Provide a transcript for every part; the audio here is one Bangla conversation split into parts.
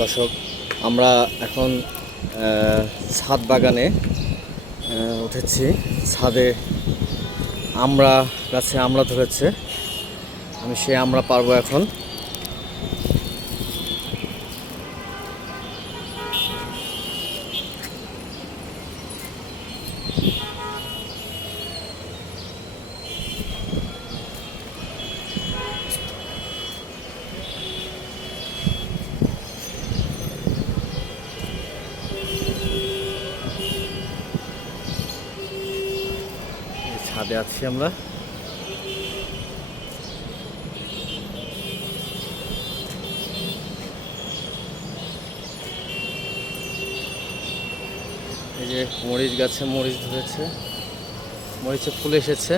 দর্শক, আমরা এখন ছাদ বাগানে উঠেছি। ছাদে গাছে আমড়া ধরেছে। আমি সেই আমড়া পারবো এখন। ছাদে আছি আমরা। এই যে মরিচ গাছে মরিচ ধরেছে, মরিচে ফুল এসেছে।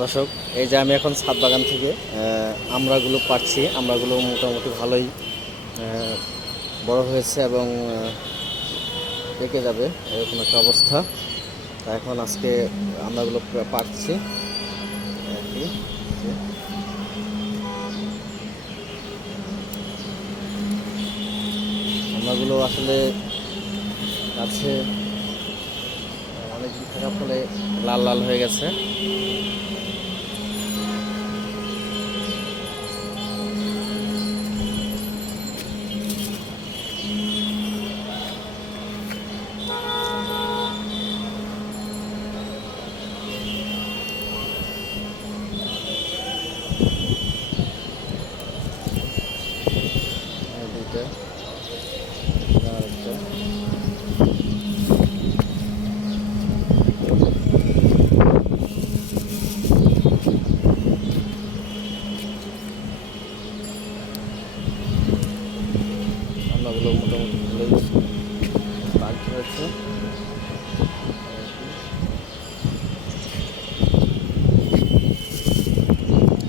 দর্শক, এই যে আমি এখন ছাদ বাগান থেকে আমড়াগুলো পাড়ছি। আমড়াগুলো মোটামুটি ভালোই বড় হয়েছে এবং পেকে যাবে, এরকম একটা অবস্থা। তা এখন আজকে আমড়াগুলো পাড়ছি আর কি। আমড়াগুলো আসলে গাছে অনেকদিন থাকার ফলে লাল লাল হয়ে গেছে। আমড়াগুলো মোটামুটি ভালোই পাক হয়েছে।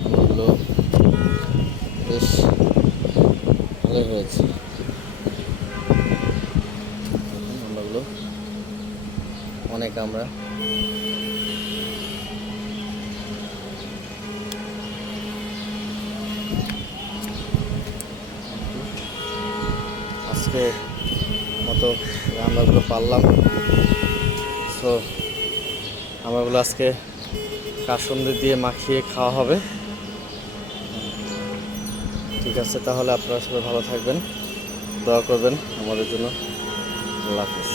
আমড়াগুলো বেশ ভালো হয়েছে। আমড়াগুলো অনেক আমরা আজকে মতো আমড়াগুলো পারলাম। সো আমড়াগুলো আজকে কাসুন্দি দিয়ে মাখিয়ে খাওয়া হবে। ঠিক আছে, তাহলে আপনারা সবাই ভালো থাকবেন, দোয়া করবেন আমাদের জন্য। আল্লাহ হাফেজ।